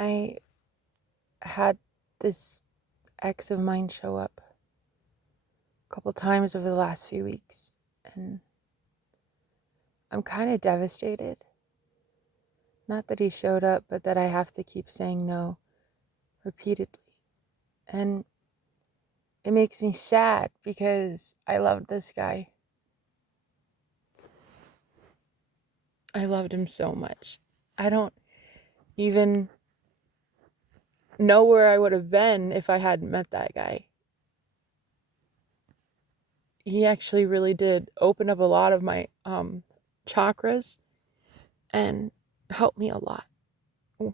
I had this ex of mine show up a couple times over the last few weeks, and I'm kind of devastated. Not that he showed up, but that I have to keep saying no repeatedly. And it makes me sad because I loved this guy. I loved him so much. I don't even know where I would have been if I hadn't met that guy. He actually really did open up a lot of my chakras and helped me a lot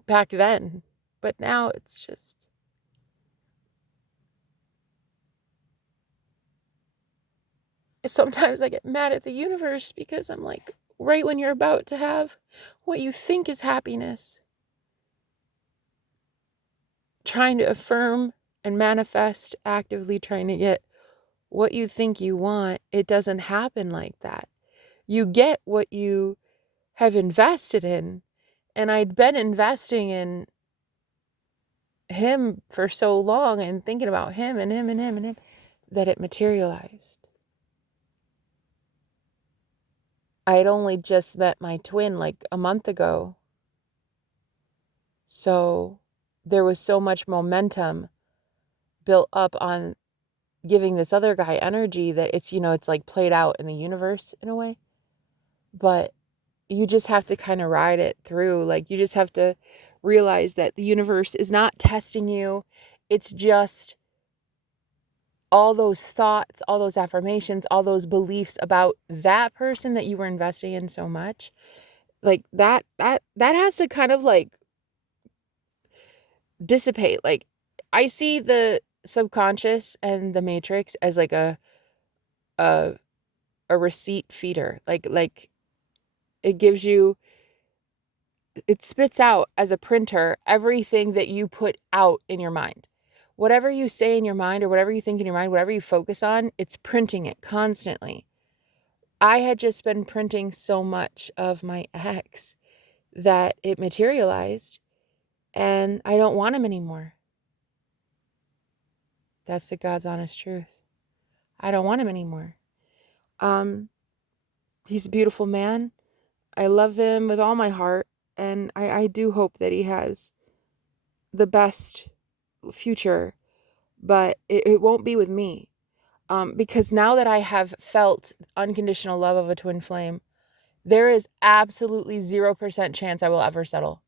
back then. But now it's just, sometimes I get mad at the universe because I'm like, right when you're about to have what you think is happiness, trying to affirm and manifest, actively trying to get what you think you want, it doesn't happen like that. You get what you have invested in. And I'd been investing in him for so long and thinking about him and him and him and him that it materialized. I had only just met my twin like a month ago. So there was so much momentum built up on giving this other guy energy that it's, it's like played out in the universe in a way. But you just have to kind of ride it through. Like, you just have to realize that the universe is not testing you. It's just all those thoughts, all those affirmations, all those beliefs about that person that you were investing in so much. Like that has to kind of like dissipate. Like, I see the subconscious and the matrix as like a receipt feeder. Like it gives you, it spits out as a printer everything that you put out in your mind. Whatever you say in your mind or whatever you think in your mind, whatever you focus on, it's printing it constantly. I had just been printing so much of my ex that it materialized, and I don't want him anymore. That's the God's honest truth. I don't want him anymore. He's a beautiful man. I love him with all my heart, and I do hope that he has the best future, but it won't be with me. Because now that I have felt unconditional love of a twin flame, there is absolutely 0% chance I will ever settle.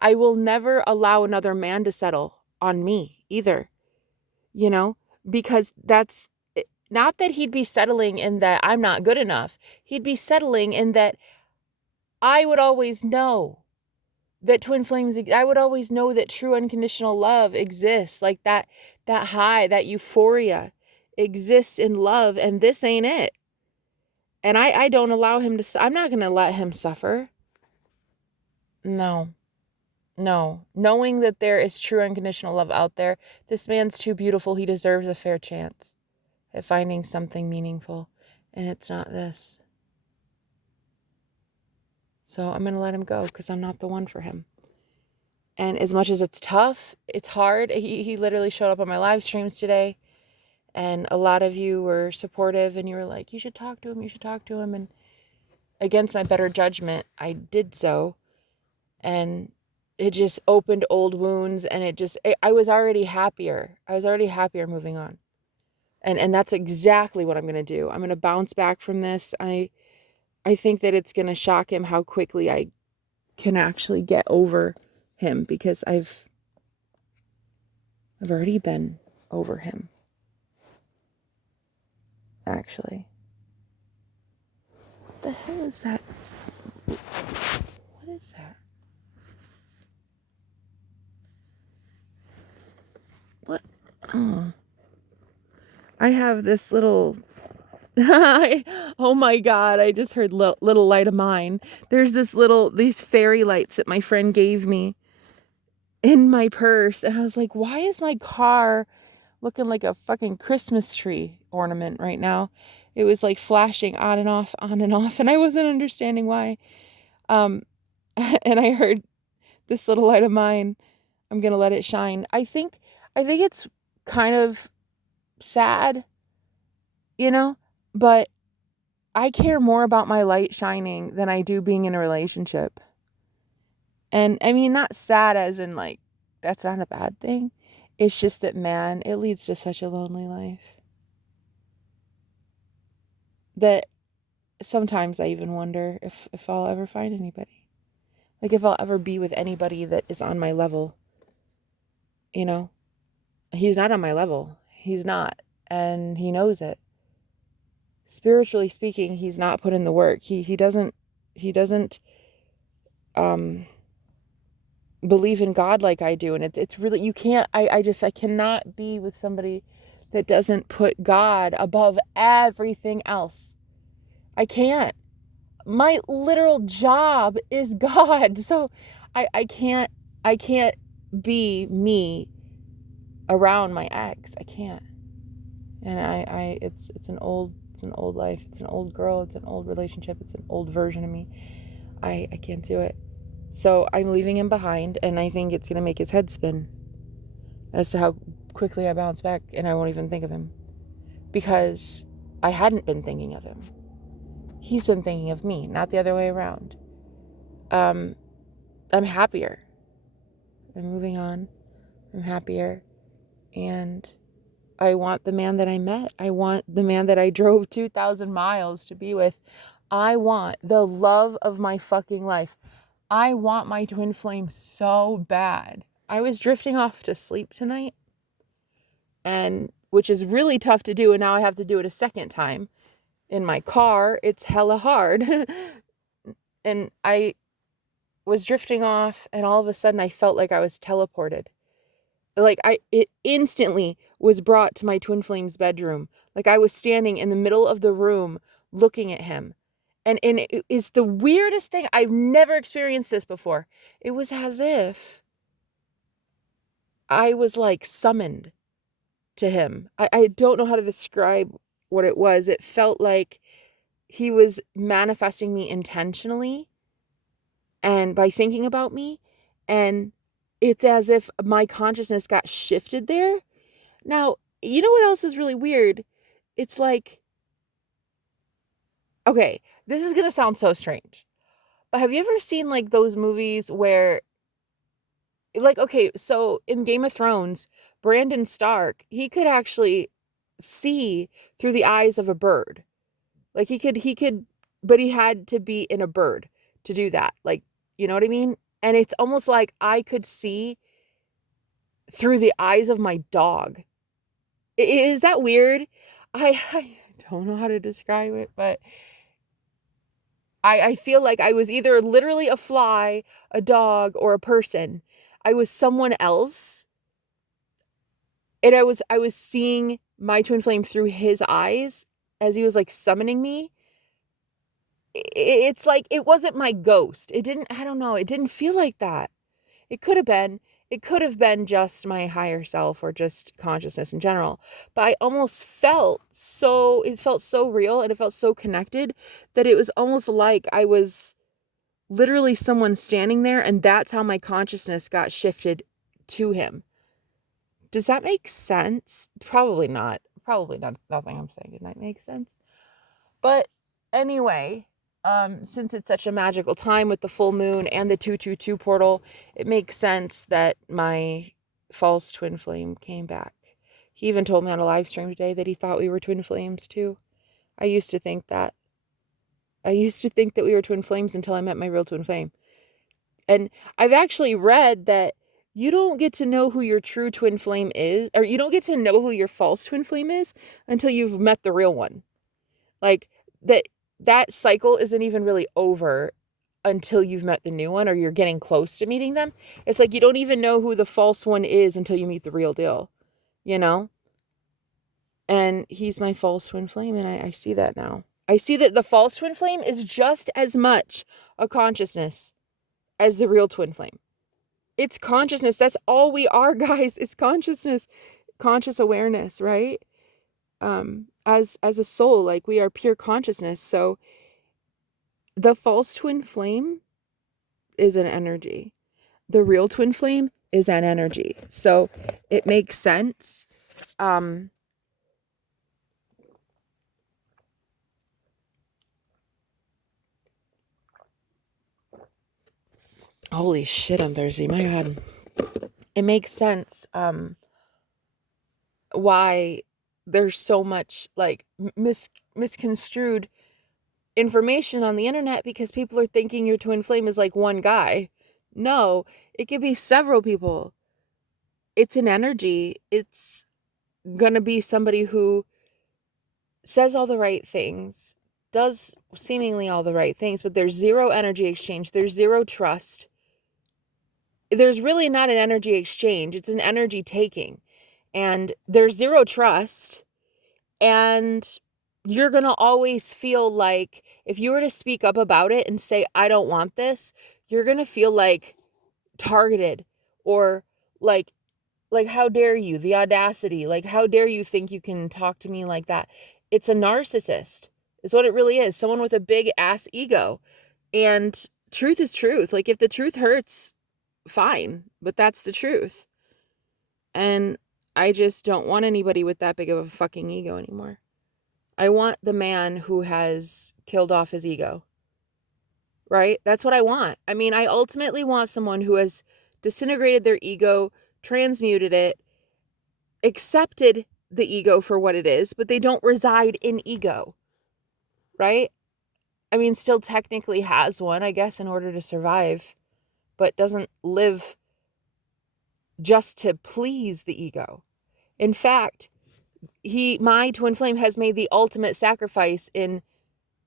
I will never allow another man to settle on me either, because that's not that he'd be settling in that I'm not good enough. He'd be settling in that I would always know that twin flames, I would always know that true unconditional love exists, like that high, that euphoria exists in love, and this ain't it. And I don't allow him to, I'm not going to let him suffer. No. Knowing that there is true unconditional love out there, this man's too beautiful. He deserves a fair chance at finding something meaningful, and it's not this. So I'm going to let him go because I'm not the one for him. And as much as it's tough, it's hard. He literally showed up on my live streams today, and a lot of you were supportive, and you were like, you should talk to him. And against my better judgment, I did so. And it just opened old wounds, and I was already happier. Moving on. And that's exactly what I'm going to do. I'm going to bounce back from this. I think that it's going to shock him how quickly I can actually get over him, because I've already been over him. Actually. What the hell is that? What is that? What? Oh. I have this little... oh my God, I just heard little light of mine. There's these fairy lights that my friend gave me in my purse. And I was like, why is my car looking like a fucking Christmas tree ornament right now? It was like flashing on and off, and I wasn't understanding why. And I heard this little light of mine. I'm going to let it shine. I think it's kind of sad, but I care more about my light shining than I do being in a relationship. And I mean, not sad as in like, that's not a bad thing. It's just that, man, it leads to such a lonely life that sometimes I even wonder if I'll ever find anybody. Like if I'll ever be with anybody that is on my level. He's not on my level. He's not. And he knows it. Spiritually speaking, he's not put in the work. He doesn't believe in God like I do. And it's really, you can't, I cannot be with somebody that doesn't put God above everything else. I can't. My literal job is God. So I can't be me around my ex. I can't. And it's an old life. It's an old girl. It's an old relationship. It's an old version of me. I can't do it. So I'm leaving him behind, and I think it's going to make his head spin as to how quickly I bounce back, and I won't even think of him. Because I hadn't been thinking of him. He's been thinking of me, not the other way around. I'm happier. I'm moving on. I'm happier. And I want the man that I met. I want the man that I drove 2,000 miles to be with. I want the love of my fucking life. I want my twin flame so bad. I was drifting off to sleep tonight, and which is really tough to do, and now I have to do it a second time in my car. It's hella hard. And I was drifting off, and all of a sudden I felt like I was teleported. Like it instantly was brought to my twin flame's bedroom. Like I was standing in the middle of the room looking at him. And it is the weirdest thing. I've never experienced this before. It was as if I was like summoned to him. I don't know how to describe what it was. It felt like he was manifesting me intentionally and by thinking about me. And it's as if my consciousness got shifted there. Now, you know what else is really weird? It's like, okay, this is going to sound so strange, but have you ever seen like those movies where, like, okay, so in Game of Thrones, Brandon Stark, he could actually see through the eyes of a bird. Like he could, but he had to be in a bird to do that. Like, you know what I mean? And it's almost like I could see through the eyes of my dog. Is that weird? I don't know how to describe it, but I feel like I was either literally a fly, a dog, or a person. I was someone else. And I was seeing my twin flame through his eyes as he was like summoning me. It's like, it wasn't my ghost. I don't know. It didn't feel like that. It could have been just my higher self or just consciousness in general. But I almost it felt so real, and it felt so connected that it was almost like I was literally someone standing there, and that's how my consciousness got shifted to him. Does that make sense? Probably not. Probably not. Nothing I'm saying did not make sense. But anyway, since it's such a magical time with the full moon and the 222 portal, it makes sense that my false twin flame came back. He even told me on a live stream today that he thought we were twin flames too. I used to think that. I used to think that we were twin flames until I met my real twin flame. And I've actually read that you don't get to know who your true twin flame is, or you don't get to know who your false twin flame is until you've met the real one. Like that cycle isn't even really over until you've met the new one or you're getting close to meeting them. It's like you don't even know who the false one is until you meet the real deal, you know? And he's my false twin flame, and I see that now. I see that the false twin flame is just as much a consciousnness as the real twin flame. It's consciousness. That's all we are, guys. It's consciousness, conscious awareness, right? As a soul, like we are pure consciousness. So the false twin flame is an energy. The real twin flame is an energy. So it makes sense. Holy shit on Thursday, my God. It makes sense why there's so much like misconstrued information on the internet, because people are thinking your twin flame is like one guy. No, it could be several people. It's an energy. It's gonna be somebody who says all the right things, does seemingly all the right things, but there's zero energy exchange. There's zero trust. There's really not an energy exchange. It's an energy taking. And there's zero trust. And you're going to always feel like if you were to speak up about it and say, I don't want this, you're going to feel like targeted or like, how dare you? The audacity. Like, how dare you think you can talk to me like that? It's a narcissist, is what it really is. Someone with a big ass ego. And truth is truth. Like, if the truth hurts, fine, but that's the truth. And I just don't want anybody with that big of a fucking ego anymore. I want the man who has killed off his ego, right? That's what I want. I mean, I ultimately want someone who has disintegrated their ego, transmuted it, accepted the ego for what it is, but they don't reside in ego, right? I mean, still technically has one, I guess, in order to survive, but doesn't live just to please the ego. In fact, my twin flame has made the ultimate sacrifice in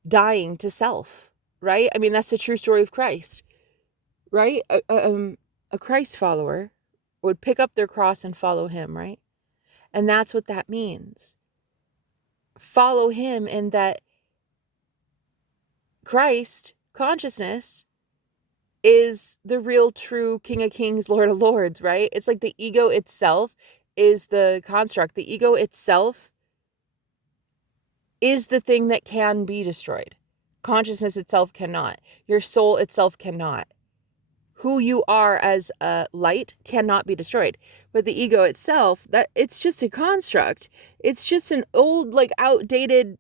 dying to self, right? I mean, that's the true story of Christ, right? A Christ follower would pick up their cross and follow him, right? And that's what that means. Follow him in that Christ consciousness is the real true King of Kings, Lord of Lords, right? It's like the ego itself is the construct. The ego itself is the thing that can be destroyed. Consciousness itself cannot. Your soul itself cannot. Who you are as a light cannot be destroyed. But the ego itself, that it's just a construct. It's just an old, like, outdated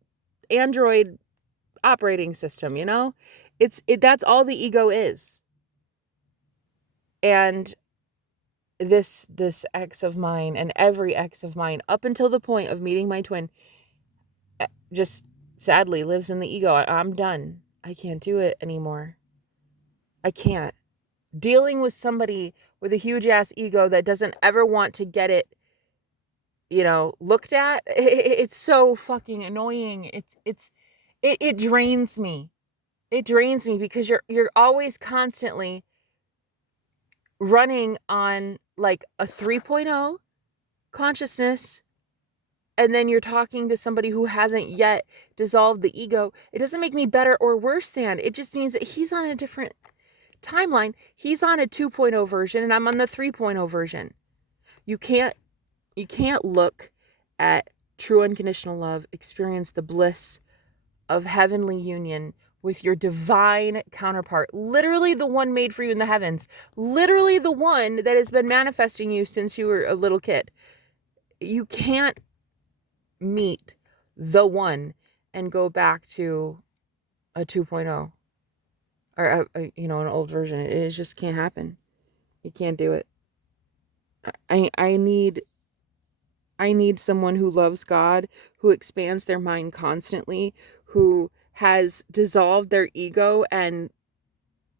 Android operating system, you know? That's all the ego is. And this ex of mine and every ex of mine up until the point of meeting my twin just sadly lives in the ego. I'm done. I can't do it anymore. I can't. Dealing with somebody with a huge ass ego that doesn't ever want to get it, looked at, it's so fucking annoying. It drains me. It drains me because you're always constantly running on like a 3.0 consciousness, and then you're talking to somebody who hasn't yet dissolved the ego. It doesn't make me better or worse than. It just means that he's on a different timeline. He's on a 2.0 version and I'm on the 3.0 version. You can't look at true unconditional love, experience the bliss of heavenly union with your divine counterpart, literally the one made for you in the heavens, literally the one that has been manifesting you since you were a little kid. You can't meet the one and go back to a 2.0 or an old version. It just can't happen. You can't do it. I need someone who loves God, who expands their mind constantly, who has dissolved their ego, and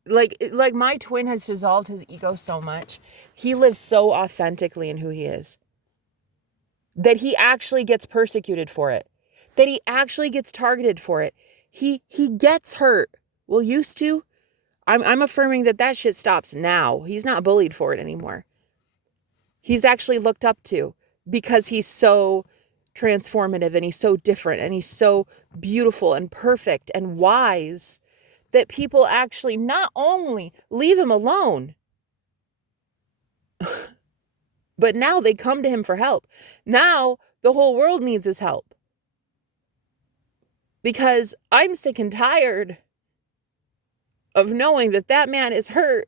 like my twin has dissolved his ego so much. He lives so authentically in who he is that he actually gets persecuted for it, that he actually gets targeted for it. He gets hurt. Well, used to. I'm affirming that shit stops now. He's not bullied for it anymore. He's actually looked up to because he's so transformative and he's so different and he's so beautiful and perfect and wise that people actually not only leave him alone, but now they come to him for help. Now the whole world needs his help because I'm sick and tired of knowing that man is hurt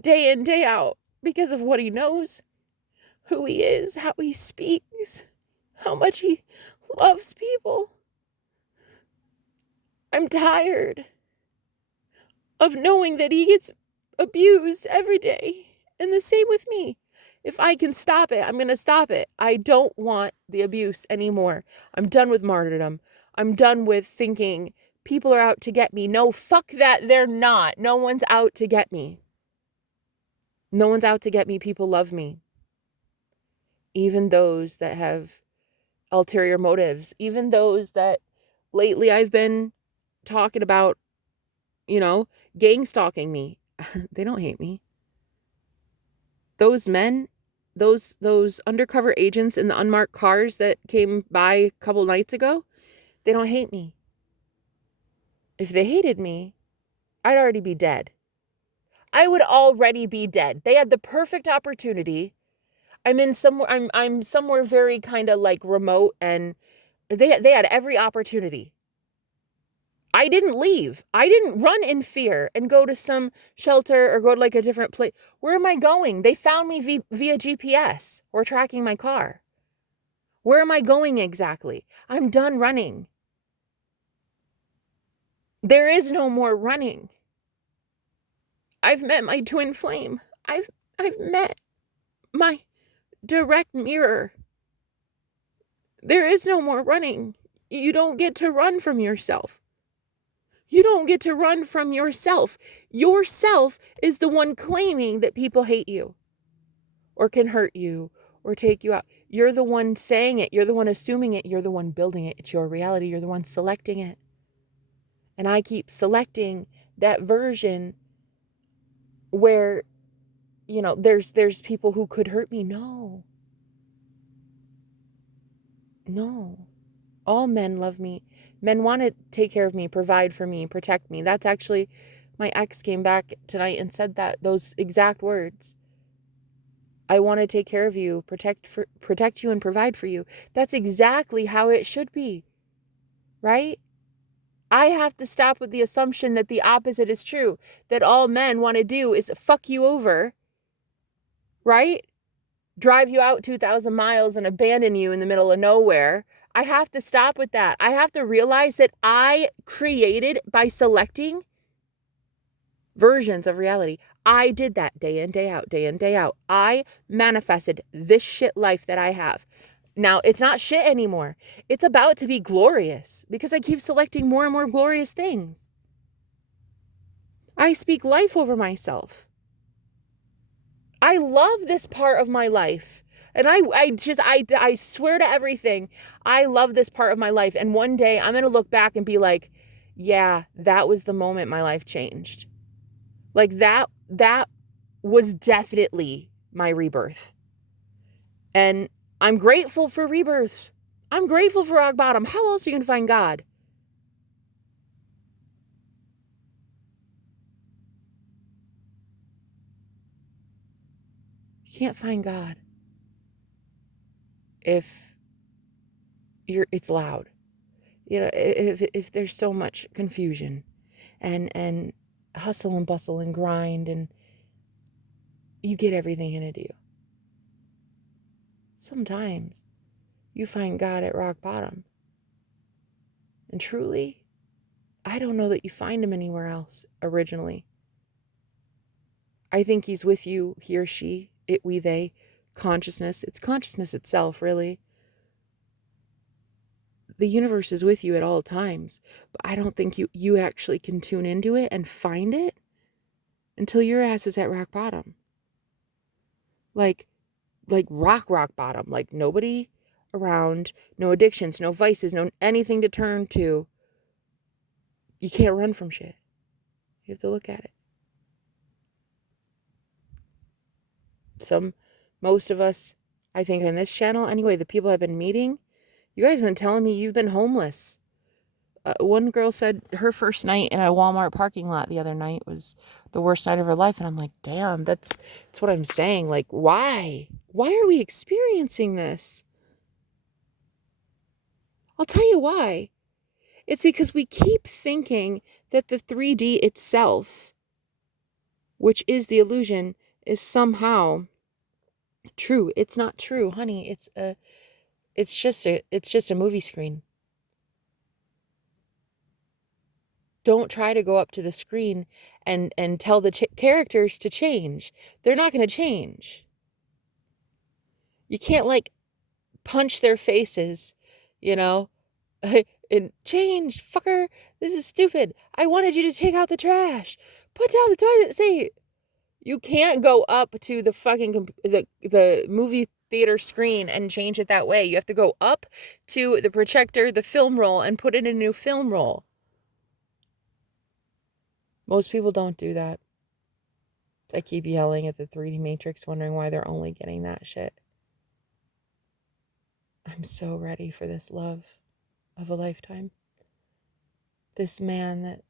day in, day out because of what he knows, who he is, how he speaks, how much he loves people. I'm tired of knowing that he gets abused every day. And the same with me. If I can stop it, I'm going to stop it. I don't want the abuse anymore. I'm done with martyrdom. I'm done with thinking people are out to get me. No, fuck that. They're not. No one's out to get me. No one's out to get me. People love me. Even those that have ulterior motives. Even those that lately I've been talking about, gang stalking me. They don't hate me. Those men, those undercover agents in the unmarked cars that came by a couple nights ago, they don't hate me. If they hated me, I'd already be dead. I would already be dead. They had the perfect opportunity. I'm somewhere very kind of like remote, and they had every opportunity. I didn't leave. I didn't run in fear and go to some shelter or go to like a different place. Where am I going? They found me via GPS or tracking my car. Where am I going exactly? I'm done running. There is no more running. I've met my twin flame. I've met my direct mirror. There is no more running. You don't get to run from yourself. You don't get to run from yourself. Yourself is the one claiming that people hate you or can hurt you or take you out. You're the one saying it. You're the one assuming it. You're the one building it. It's your reality. You're the one selecting it. And I keep selecting that version where, there's people who could hurt me. No. All men love me. Men want to take care of me, provide for me, protect me. That's actually, my ex came back tonight and said those exact words. I want to take care of you, protect you and provide for you. That's exactly how it should be, right? I have to stop with the assumption that the opposite is true, that all men want to do is fuck you over, right? Drive you out 2,000 miles and abandon you in the middle of nowhere. I have to stop with that. I have to realize that I created by selecting versions of reality. I did that day in, day out, day in, day out. I manifested this shit life that I have. Now, it's not shit anymore. It's about to be glorious because I keep selecting more and more glorious things. I speak life over myself. I love this part of my life. And I swear to everything, I love this part of my life. And one day I'm going to look back and be like, yeah, that was the moment my life changed. Like that was definitely my rebirth. And I'm grateful for rebirths. I'm grateful for rock bottom. How else are you going to find God? You can't find God if it's loud. If there's so much confusion and hustle and bustle and grind and you get everything into you. Sometimes you find God at rock bottom. And truly, I don't know that you find him anywhere else originally. I think he's with you, he or she, it, we, they, consciousness. It's consciousness itself, really. The universe is with you at all times, but I don't think you actually can tune into it and find it until your ass is at rock bottom. Like rock bottom, like nobody around, no addictions, no vices, no anything to turn to. You can't run from shit. You have to look at it. Most of us, I think on this channel, anyway, the people I've been meeting, you guys have been telling me you've been homeless. One girl said her first night in a Walmart parking lot the other night was the worst night of her life. And I'm like, damn, that's what I'm saying. Like, why? Why are we experiencing this? I'll tell you why. It's because we keep thinking that the 3D itself, which is the illusion, is somehow true. It's not true, honey. It's just a movie screen. Don't try to go up to the screen and tell the characters to change. They're not going to change. You can't like punch their faces, you know, and change, fucker. This is stupid. I wanted you to take out the trash. Put down the toilet seat. You can't go up to the fucking the movie theater screen and change it that way. You have to go up to the projector, the film roll, and put in a new film roll. Most people don't do that. I keep yelling at the 3D Matrix, wondering why they're only getting that shit. I'm so ready for this love of a lifetime. This man that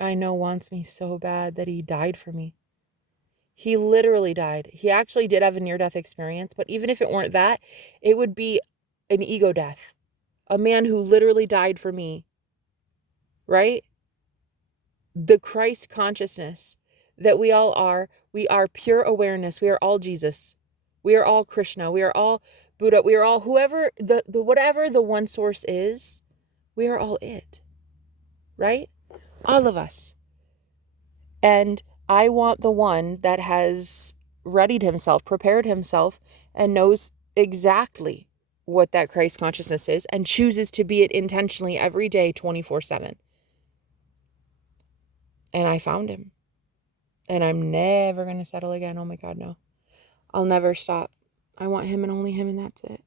I know wants me so bad that he died for me. He literally died. He actually did have a near-death experience, but even if it weren't that, it would be an ego death. A man who literally died for me. Right? The Christ consciousness that we are pure awareness. We are all Jesus. We are all Krishna. We are all Buddha. We are all whoever, whatever the one source is, we are all it. Right? All of us. And I want the one that has readied himself, prepared himself, and knows exactly what that Christ consciousness is and chooses to be it intentionally every day, 24/7. And I found him. And I'm never going to settle again. Oh my God, no. I'll never stop. I want him and only him, and that's it.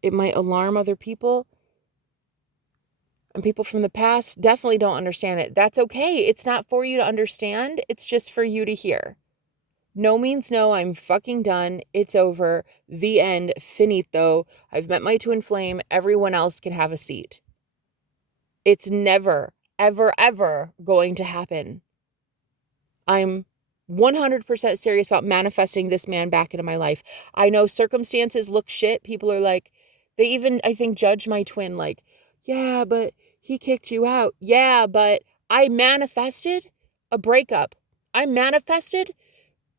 It might alarm other people. And people from the past definitely don't understand it. That's okay. It's not for you to understand. It's just for you to hear. No means no. I'm fucking done. It's over. The end. Finito. I've met my twin flame. Everyone else can have a seat. It's never, ever, ever going to happen. I'm 100% serious about manifesting this man back into my life. I know circumstances look shit. People are like, they even, I think, judge my twin like, yeah, but he kicked you out. Yeah, but I manifested a breakup. I manifested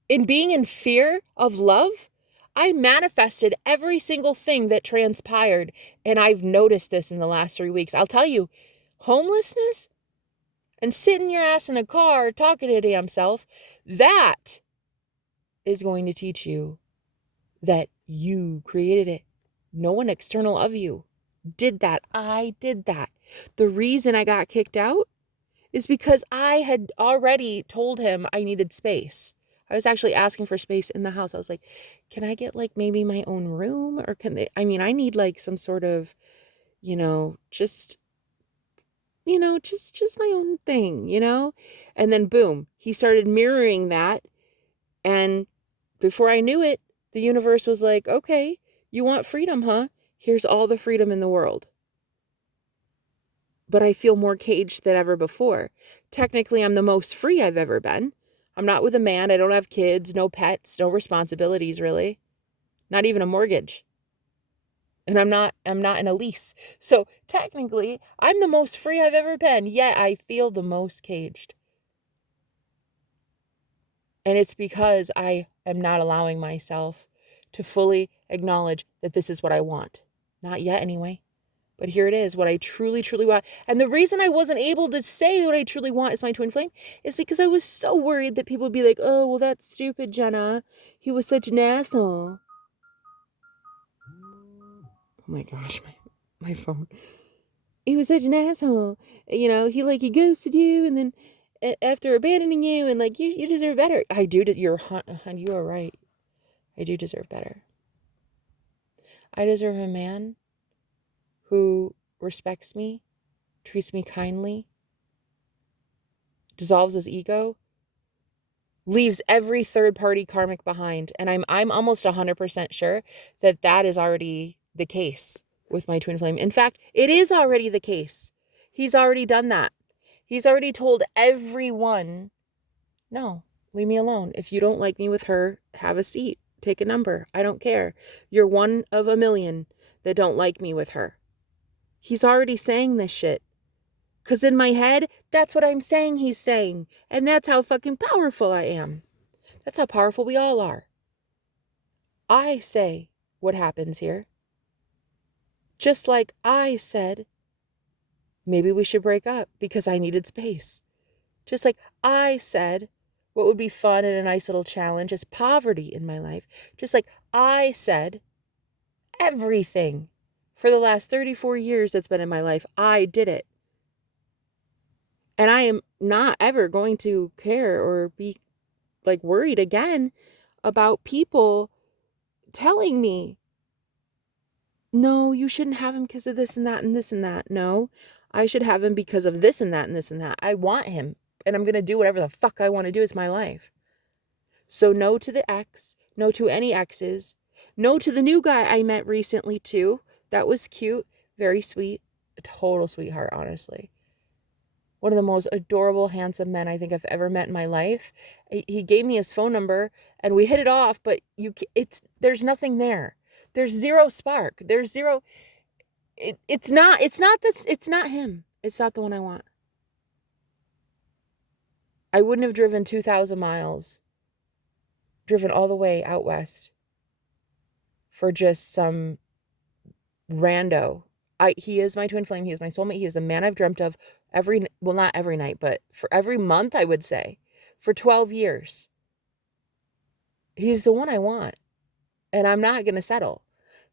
in being in fear of love. I manifested every single thing that transpired. And I've noticed this in the last 3 weeks. I'll tell you, homelessness and sitting your ass in a car talking to damn self, that is going to teach you that you created it. No one external of you did that. I did that. The reason I got kicked out is because I had already told him I needed space. I was actually asking for space in the house. I was like, can I get like maybe my own room? Or can they, I mean, I need like some sort of, just my own thing, And then boom, he started mirroring that. And before I knew it, the universe was like, okay, you want freedom, huh? Here's all the freedom in the world. But I feel more caged than ever before. Technically, I'm the most free I've ever been. I'm not with a man. I don't have kids, no pets, no responsibilities, really. Not even a mortgage. And I'm not in a lease. So technically, I'm the most free I've ever been, yet I feel the most caged. And it's because I am not allowing myself to fully acknowledge that this is what I want. Not yet, anyway. But here it is, what I truly, truly want. And the reason I wasn't able to say what I truly want is my twin flame is because I was so worried that people would be like, oh, well, that's stupid, Jenna. He was such an asshole. Oh my gosh, my phone. He was such an asshole. He ghosted you and then after abandoning you and you deserve better. I do. You are right. I do deserve better. I deserve a man who respects me, treats me kindly, dissolves his ego, leaves every third-party karmic behind. And I'm almost 100% sure that is already the case with my twin flame. In fact, it is already the case. He's already done that. He's already told everyone, no, leave me alone. If you don't like me with her, have a seat. Take a number. I don't care. You're one of a million that don't like me with her. He's already saying this shit. Because in my head, that's what I'm saying he's saying. And that's how fucking powerful I am. That's how powerful we all are. I say what happens here. Just like I said, maybe we should break up because I needed space. Just like I said, what would be fun and a nice little challenge is poverty in my life. Just like I said, everything for the last 34 years that's been in my life, I did it. And I am not ever going to care or be like worried again about people telling me, no, you shouldn't have him because of this and that and this and that. No, I should have him because of this and that and this and that. I want him and I'm going to do whatever the fuck I want to do. It's my life. So no to the ex, no to any exes, no to the new guy I met recently too. That was cute, very sweet, a total sweetheart, honestly. One of the most adorable, handsome men I think I've ever met in my life. He gave me his phone number and we hit it off, but there's nothing there. There's zero spark. There's zero. It's not him. It's not the one I want. I wouldn't have driven 2,000 miles, driven all the way out west for just some rando. He is my twin flame. He is my soulmate. He is the man I've dreamt of not every night, but for every month, I would say, for 12 years. He's the one I want, and I'm not going to settle.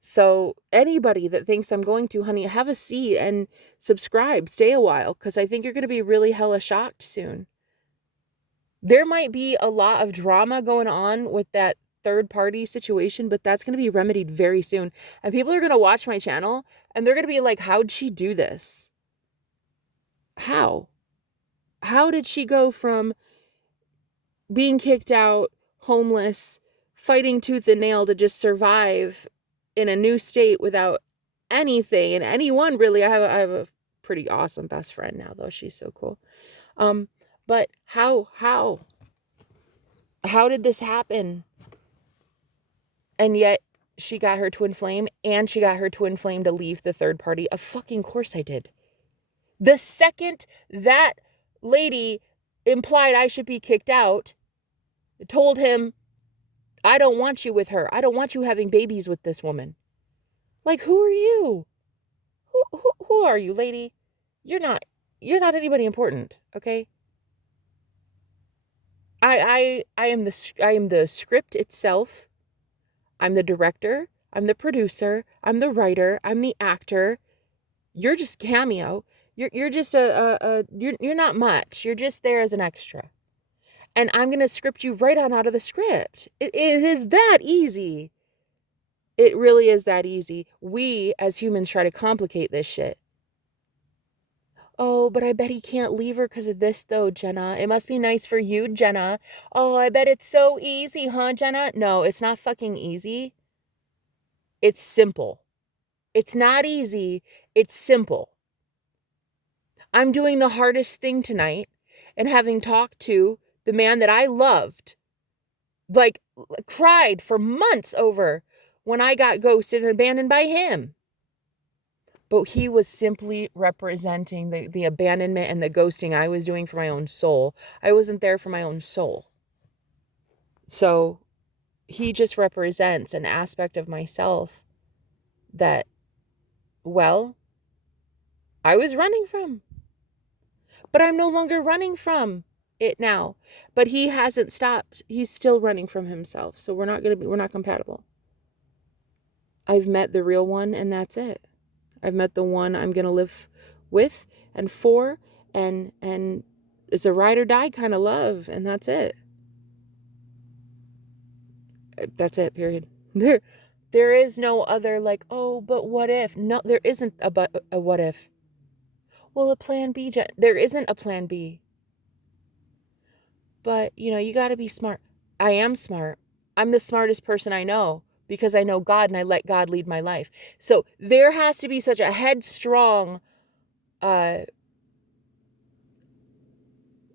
So anybody that thinks I'm going to, honey, have a seat and subscribe. Stay a while, because I think you're going to be really hella shocked soon. There might be a lot of drama going on with that third-party situation, but that's going to be remedied very soon. And people are going to watch my channel, and they're going to be like, how'd she do this? How? How did she go from being kicked out, homeless, fighting tooth and nail to just survive in a new state without anything and anyone really? I have a pretty awesome best friend now, though. She's so cool. But how did this happen? And yet she got her twin flame, and she got her twin flame to leave the third party. Of fucking course I did. The second that lady implied I should be kicked out, told him, I don't want you with her. I don't want you having babies with this woman. Like, who are you? Who are you, lady? You're not anybody important, okay? I am the script itself. I'm the director. I'm the producer. I'm the writer. I'm the actor. You're just cameo. You're just you're not much. You're just there as an extra. And I'm going to script you right on out of the script. It is that easy. It really is that easy. We as humans try to complicate this shit. Oh, but I bet he can't leave her because of this though, Jenna. It must be nice for you, Jenna. Oh, I bet it's so easy, huh, Jenna? No, it's not fucking easy. It's simple. It's not easy. It's simple. I'm doing the hardest thing tonight, and having talked to the man that I loved, like cried for months over when I got ghosted and abandoned by him. But he was simply representing the abandonment and the ghosting I was doing for my own soul. I wasn't there for my own soul. So he just represents an aspect of myself that, well, I was running from. But I'm no longer running from it now. But he hasn't stopped. He's still running from himself. So we're not compatible. I've met the real one, and that's it. I've met the one I'm going to live with and for, and it's a ride or die kind of love, and that's it. That's it, period. There is no other like, oh, but what if? No, there isn't a what if. Well, a plan B, there isn't a plan B. But, you got to be smart. I am smart. I'm the smartest person I know because I know God and I let God lead my life. So there has to be such a headstrong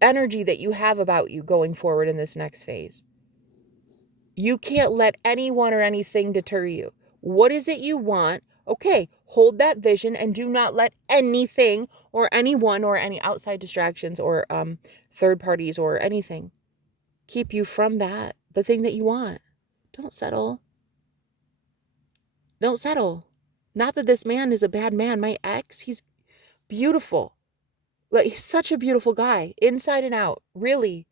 energy that you have about you going forward in this next phase. You can't let anyone or anything deter you. What is it you want? Okay, hold that vision and do not let anything or anyone or any outside distractions or third parties or anything keep you from that the thing that you want. Don't settle. Don't settle. Not that this man is a bad man. My ex, he's beautiful. Like, he's such a beautiful guy, inside and out, really.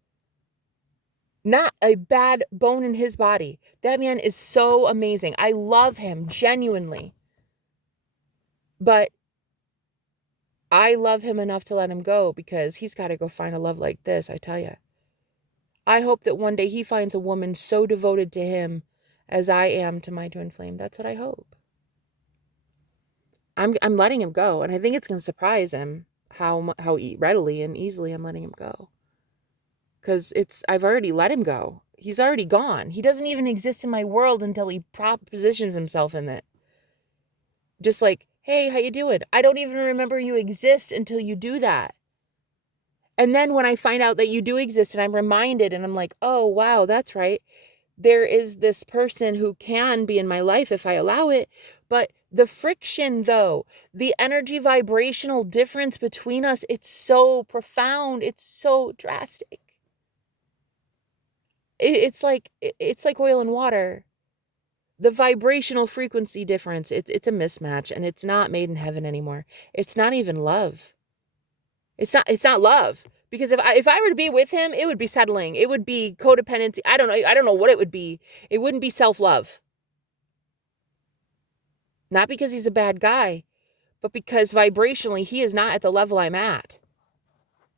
Not a bad bone in his body. That man is so amazing. I love him, genuinely. But I love him enough to let him go because he's got to go find a love like this, I tell you. I hope that one day he finds a woman so devoted to him as I am to my twin flame. That's what I hope. I'm letting him go, and I think it's going to surprise him how readily and easily I'm letting him go. Because I've already let him go. He's already gone. He doesn't even exist in my world until he positions himself in it. Just like, hey, how you doing? I don't even remember you exist until you do that. And then when I find out that you do exist and I'm reminded and I'm like, oh, wow, that's right. There is this person who can be in my life if I allow it. But the friction, though, the energy vibrational difference between us, it's so profound. It's so drastic. It's like oil and water. The vibrational frequency difference, it's a mismatch, and it's not made in heaven anymore. It's not even love. It's not love. Because if I were to be with him, it would be settling. It would be codependency. I don't know what it would be. It wouldn't be self-love. Not because he's a bad guy, but because vibrationally he is not at the level I'm at.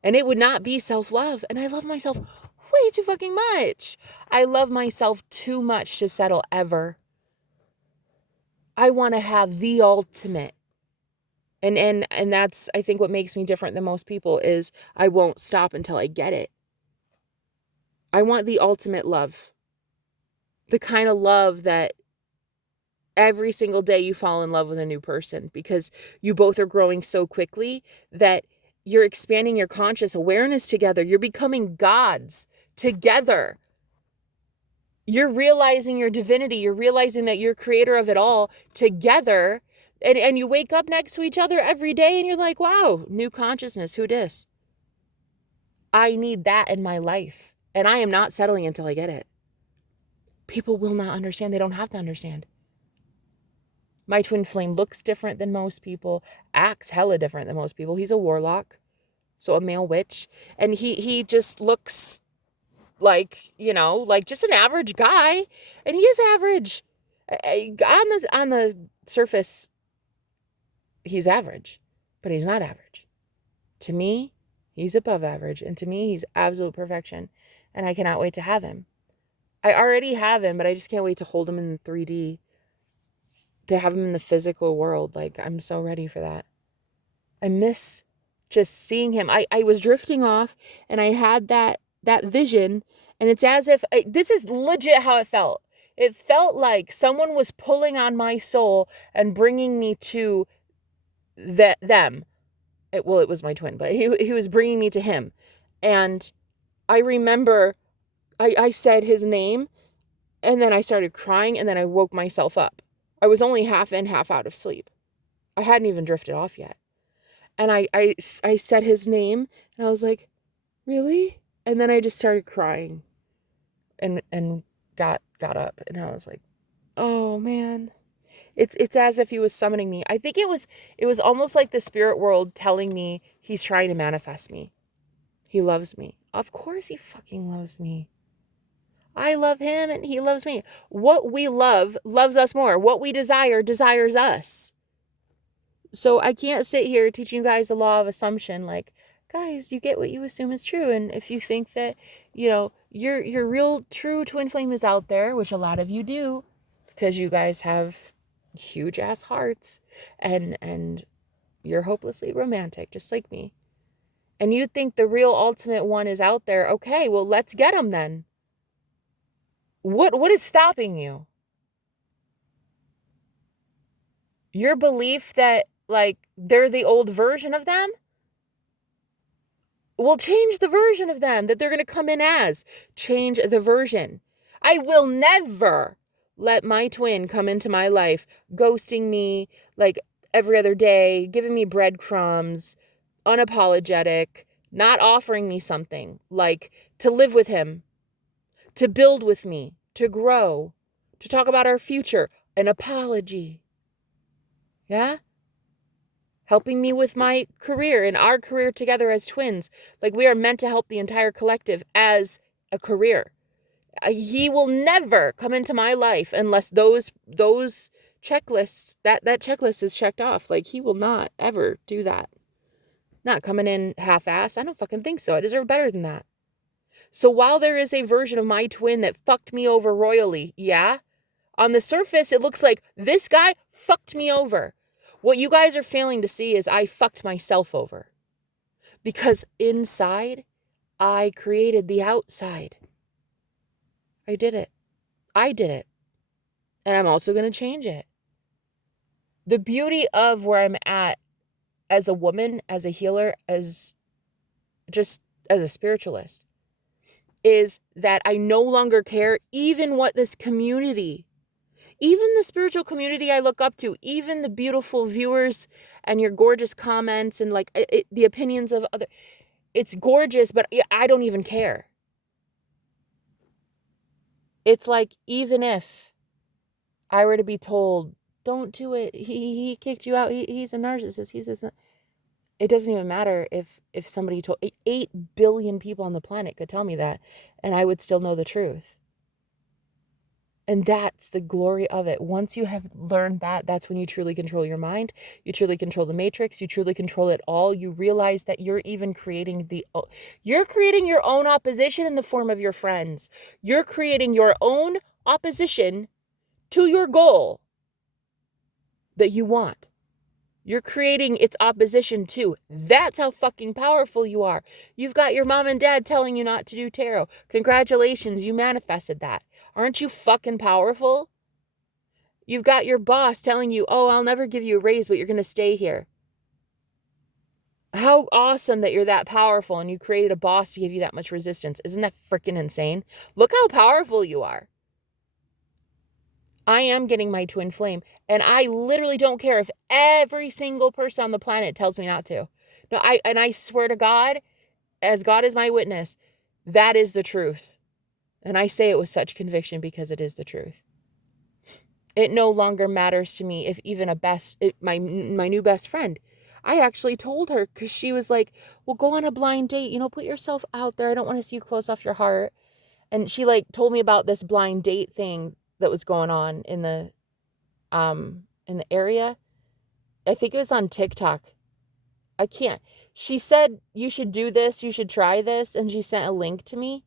And it would not be self-love. And I love myself way too fucking much. I love myself too much to settle ever. I want to have the ultimate. And that's, I think, what makes me different than most people is I won't stop until I get it. I want the ultimate love. The kind of love that every single day you fall in love with a new person because you both are growing so quickly that you're expanding your conscious awareness together. You're becoming gods together. You're realizing your divinity. You're realizing that you're creator of it all together. And you wake up next to each other every day and you're like, wow, new consciousness. Who dis? I need that in my life. And I am not settling until I get it. People will not understand. They don't have to understand. My twin flame looks different than most people, acts hella different than most people. He's a warlock, so a male witch. And he just looks like, like just an average guy. And he is average. On the surface, he's average, but he's not average. To me, he's above average. And to me, he's absolute perfection. And I cannot wait to have him. I already have him, but I just can't wait to hold him in 3D. To have him in the physical world. Like, I'm so ready for that. I miss just seeing him. I was drifting off and I had that vision, and it's as if this is legit how it felt. It felt like someone was pulling on my soul and bringing me to them. It was my twin, but he was bringing me to him. And I remember I said his name, and then I started crying, and then I woke myself up. I was only half in, half out of sleep. I hadn't even drifted off yet. And I said his name, and I was like, really? And then I just started crying and got up, and I was like, oh man. It's as if he was summoning me. I think it was almost like the spirit world telling me he's trying to manifest me. He loves me. Of course he fucking loves me. I love him and he loves me. What we love loves us more. What we desire desires us. So I can't sit here teaching you guys the law of assumption. Like, guys, you get what you assume is true. And if you think that, your real true twin flame is out there, which a lot of you do, because you guys have huge ass hearts and you're hopelessly romantic, just like me. And you think the real ultimate one is out there. Okay, well, let's get him then. What is stopping you? Your belief that, like, they're the old version of them? Well, change the version of them that they're going to come in as. Change the version. I will never let my twin come into my life, ghosting me like every other day, giving me breadcrumbs, unapologetic, not offering me something, like to live with him, to build with me, to grow, to talk about our future, an apology. Yeah? Helping me with my career and our career together as twins. Like, we are meant to help the entire collective as a career. He will never come into my life unless those checklists, that checklist is checked off. Like, he will not ever do that. Not coming in half-assed. I don't fucking think so. I deserve better than that. So while there is a version of my twin that fucked me over royally, yeah, on the surface, it looks like this guy fucked me over. What you guys are failing to see is I fucked myself over. Because inside, I created the outside. I did it. And I'm also going to change it. The beauty of where I'm at as a woman, as a healer, as a spiritualist, is that I no longer care even what this community, even the spiritual community I look up to, even the beautiful viewers and your gorgeous comments and like the opinions of other, it's gorgeous, but I don't even care. It's like, even if I were to be told, don't do it, he kicked you out, he's a narcissist, it doesn't even matter if somebody told, 8 billion people on the planet could tell me that, and I would still know the truth. And that's the glory of it. Once you have learned that, that's when you truly control your mind. You truly control the matrix. You truly control it all. You realize that you're even creating your own opposition in the form of your friends. You're creating your own opposition to your goal that you want. You're creating its opposition too. That's how fucking powerful you are. You've got your mom and dad telling you not to do tarot. Congratulations, you manifested that. Aren't you fucking powerful? You've got your boss telling you, oh, I'll never give you a raise, but you're going to stay here. How awesome that you're that powerful and you created a boss to give you that much resistance. Isn't that freaking insane? Look how powerful you are. I am getting my twin flame, and I literally don't care if every single person on the planet tells me not to. No, I swear to God, as God is my witness, that is the truth. And I say it with such conviction because it is the truth. It no longer matters to me if even my new best friend, I actually told her, because she was like, well, go on a blind date, put yourself out there. I don't want to see you close off your heart. And she like told me about this blind date thing that was going on in the area. I think it was on TikTok. She said, you should do this, you should try this, and she sent a link to me,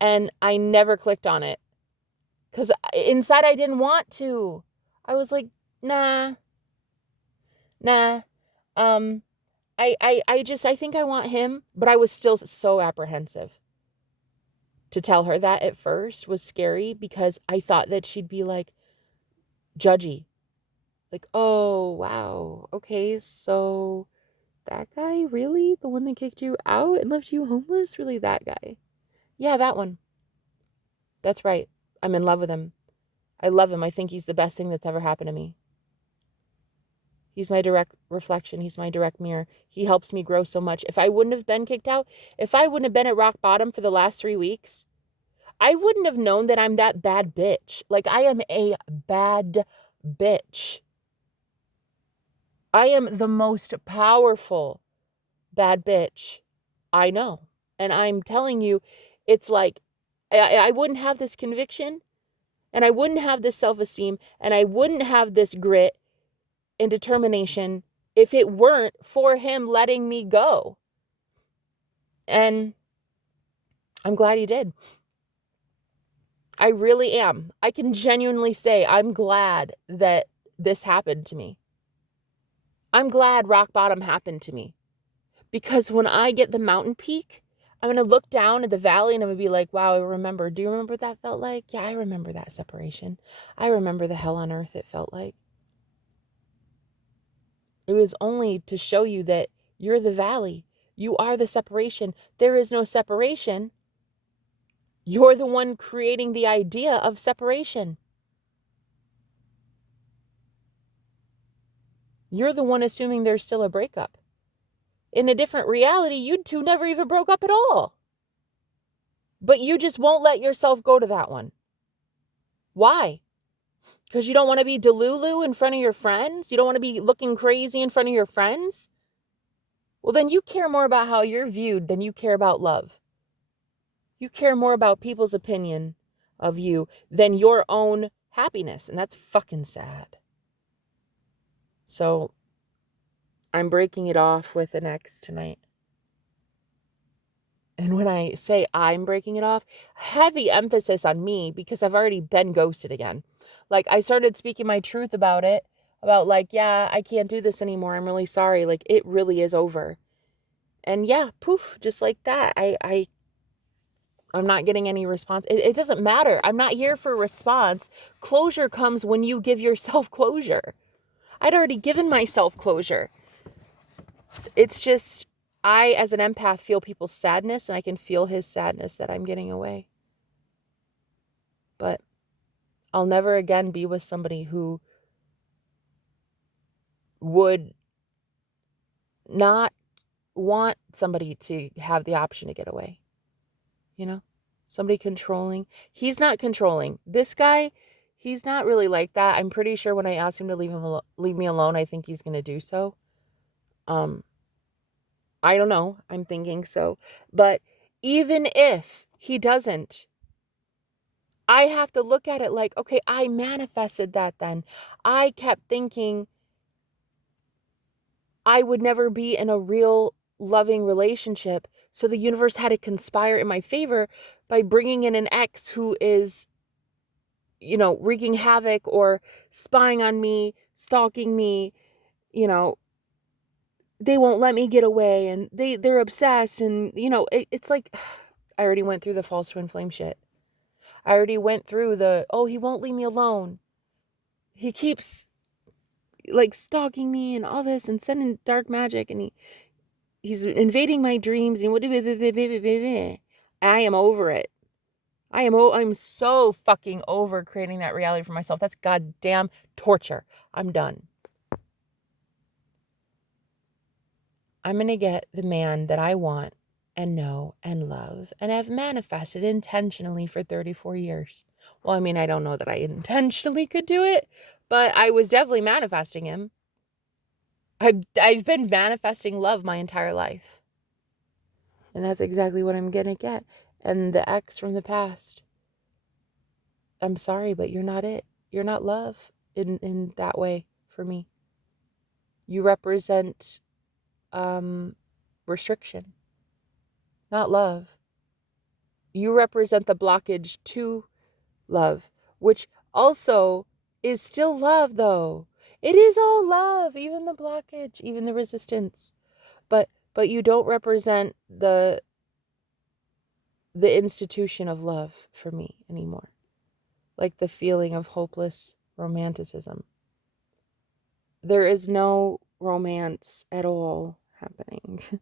and I never clicked on it because inside I didn't want to. I was like, nah. I think I want him, but I was still so apprehensive. To tell her that at first was scary because I thought that she'd be like judgy. Like, oh, wow. Okay, so that guy, really? The one that kicked you out and left you homeless? Really, that guy? Yeah, that one. That's right. I'm in love with him. I love him. I think he's the best thing that's ever happened to me. He's my direct reflection. He's my direct mirror. He helps me grow so much. If I wouldn't have been kicked out, if I wouldn't have been at rock bottom for the last 3 weeks, I wouldn't have known that I'm that bad bitch. Like, I am a bad bitch. I am the most powerful bad bitch I know. And I'm telling you, it's like, I wouldn't have this conviction, and I wouldn't have this self-esteem, and I wouldn't have this grit and determination if it weren't for him letting me go. And I'm glad he did. I really am. I can genuinely say I'm glad that this happened to me. I'm glad rock bottom happened to me. Because when I get the mountain peak, I'm going to look down at the valley and I'm going to be like, wow, I remember. Do you remember what that felt like? Yeah, I remember that separation. I remember the hell on earth it felt like. It was only to show you that you're the valley. You are the separation. There is no separation. You're the one creating the idea of separation. You're the one assuming there's still a breakup. In a different reality, you two never even broke up at all. But you just won't let yourself go to that one. Why? Because you don't want to be delulu in front of your friends? You don't want to be looking crazy in front of your friends? Well, then you care more about how you're viewed than you care about love. You care more about people's opinion of you than your own happiness. And that's fucking sad. So I'm breaking it off with an ex tonight. And when I say I'm breaking it off, heavy emphasis on me because I've already been ghosted again. Like, I started speaking my truth about it, about like, yeah, I can't do this anymore. I'm really sorry. Like, it really is over. And yeah, poof, just like that. I'm not getting any response. It doesn't matter. I'm not here for response. Closure comes when you give yourself closure. I'd already given myself closure. It's just, I, as an empath, feel people's sadness, and I can feel his sadness that I'm getting away. But I'll never again be with somebody who would not want somebody to have the option to get away. You know? Somebody controlling. He's not controlling. This guy, he's not really like that. I'm pretty sure when I ask him to leave me alone, I think he's going to do so. I don't know. I'm thinking so. But even if he doesn't, I have to look at it like, okay, I manifested that then. I kept thinking I would never be in a real loving relationship. So the universe had to conspire in my favor by bringing in an ex who is, wreaking havoc or spying on me, stalking me, they won't let me get away and they're obsessed. And, it's like, I already went through the false twin flame shit. I already went through he won't leave me alone. He keeps like stalking me and all this and sending dark magic and he's invading my dreams and I am over it. I'm so fucking over creating that reality for myself. That's goddamn torture. I'm done. I'm going to get the man that I want and know and love and have manifested intentionally for 34 years. Well, I mean, I don't know that I intentionally could do it, but I was definitely manifesting him. I've been manifesting love my entire life. And that's exactly what I'm going to get. And the ex from the past, I'm sorry, but you're not it. You're not love in that way for me. You represent restriction, not love. You represent the blockage to love, which also is still love, though. It is all love, even the blockage, even the resistance. But you don't represent the institution of love for me anymore. Like the feeling of hopeless romanticism. There is no romance at all happening.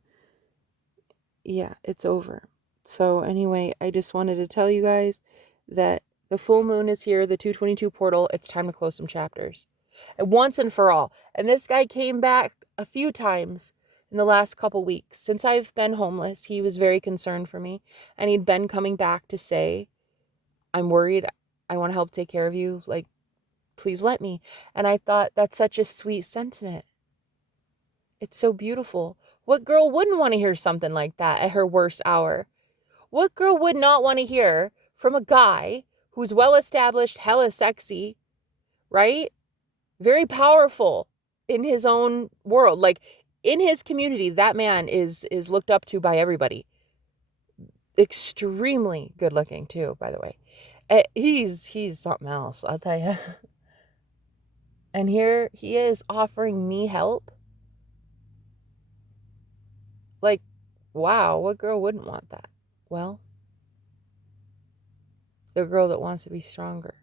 Yeah, it's over. So anyway, I just wanted to tell you guys that the full moon is here, the 222 portal. It's time to close some chapters. And once and for all. And this guy came back a few times in the last couple weeks. Since I've been homeless, he was very concerned for me. And he'd been coming back to say, I'm worried. I want to help take care of you. Like, please let me. And I thought, that's such a sweet sentiment. It's so beautiful. What girl wouldn't want to hear something like that at her worst hour? What girl would not want to hear from a guy who's well-established, hella sexy, right? Very powerful in his own world. Like, in his community, that man is looked up to by everybody. Extremely good looking, too, by the way. He's something else, I'll tell you. And here he is offering me help. Like, wow, what girl wouldn't want that? Well, the girl that wants to be stronger.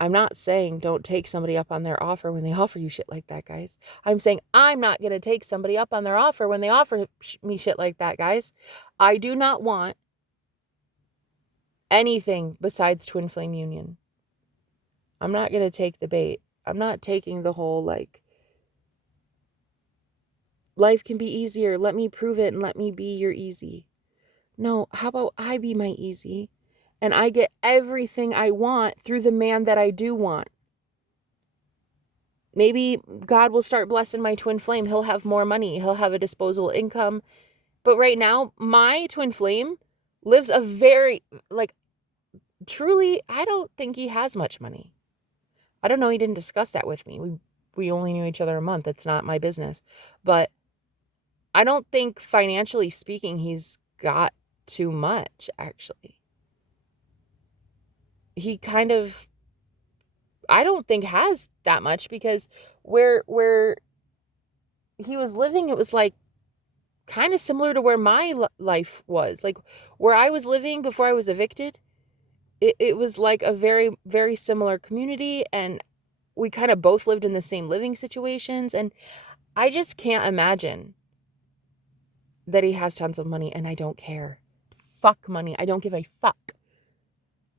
I'm not saying don't take somebody up on their offer when they offer you shit like that, guys. I'm saying I'm not going to take somebody up on their offer when they offer me shit like that, guys. I do not want anything besides twin flame union. I'm not going to take the bait. I'm not taking the whole, like, life can be easier. Let me prove it and let me be your easy. No, how about I be my easy and I get everything I want through the man that I do want? Maybe God will start blessing my twin flame. He'll have more money. He'll have a disposable income. But right now, my twin flame lives a very, like, truly, I don't think he has much money. I don't know. He didn't discuss that with me. We only knew each other a month. It's not my business. But I don't think, financially speaking, he's got too much, actually. He kind of, I don't think, has that much, because where he was living, it was like kind of similar to where my life was. Like where I was living before I was evicted, it was like a very, very similar community, and we kind of both lived in the same living situations. And I just can't imagine that he has tons of money, and I don't care. Fuck money. I don't give a fuck.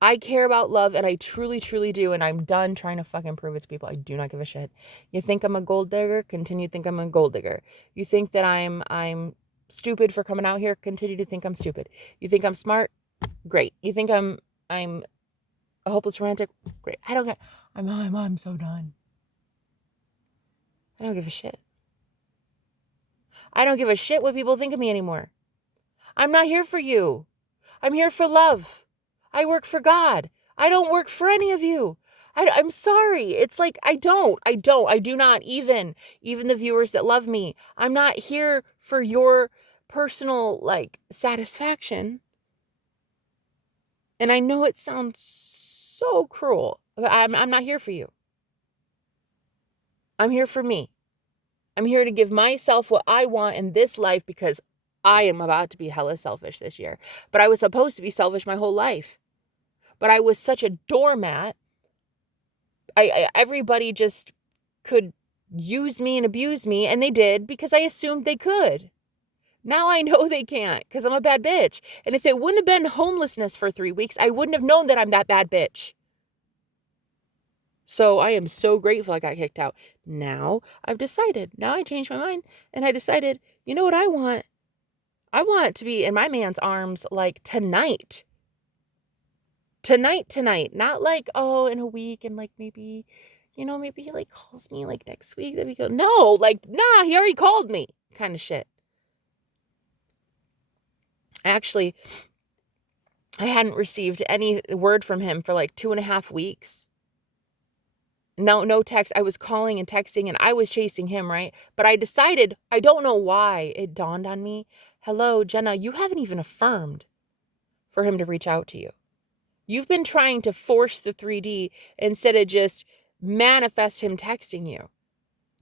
I care about love, and I truly, truly do, and I'm done trying to fucking prove it to people. I do not give a shit. You think I'm a gold digger? Continue to think I'm a gold digger. You think that I'm stupid for coming out here? Continue to think I'm stupid. You think I'm smart? Great. You think I'm a hopeless romantic? Great. I don't care. I'm so done. I don't give a shit. I don't give a shit what people think of me anymore. I'm not here for you. I'm here for love. I work for God. I don't work for any of you. I'm sorry. It's like, I do not, even the viewers that love me. I'm not here for your personal, like, satisfaction. And I know it sounds so cruel, but I'm not here for you. I'm here for me. I'm here to give myself what I want in this life, because I am about to be hella selfish this year. But I was supposed to be selfish my whole life. But I was such a doormat. Everybody just could use me and abuse me, and they did, because I assumed they could. Now I know they can't, because I'm a bad bitch. And if it wouldn't have been homelessness for 3 weeks, I wouldn't have known that I'm that bad bitch. So I am so grateful I got kicked out. Now I've decided. Now I changed my mind, and I decided, you know what I want? I want to be in my man's arms, like, tonight. Tonight. Not like, oh, in a week, and like maybe, maybe he like calls me like next week that we go. No, like, nah, he already called me kind of shit. Actually, I hadn't received any word from him for like 2.5 weeks. No text. I was calling and texting, and I was chasing him, right? But I decided, I don't know why, it dawned on me. Hello, Jenna, you haven't even affirmed for him to reach out to you. You've been trying to force the 3D instead of just manifest him texting you.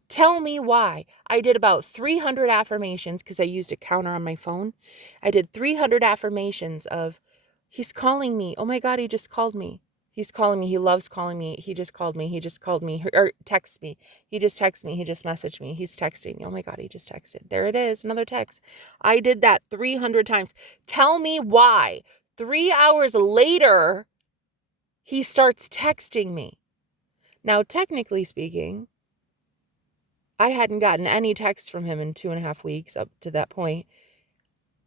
Tell me why. I did about 300 affirmations, because I used a counter on my phone. I did 300 affirmations of, he's calling me. Oh my God, he just called me. He's calling me. He loves calling me. He just called me. He just called me. Or texts me. He just texted me. He just messaged me. He's texting me. Oh my God, he just texted. There it is. Another text. I did that 300 times. Tell me why. 3 hours later, he starts texting me. Now, technically speaking, I hadn't gotten any texts from him in 2.5 weeks up to that point.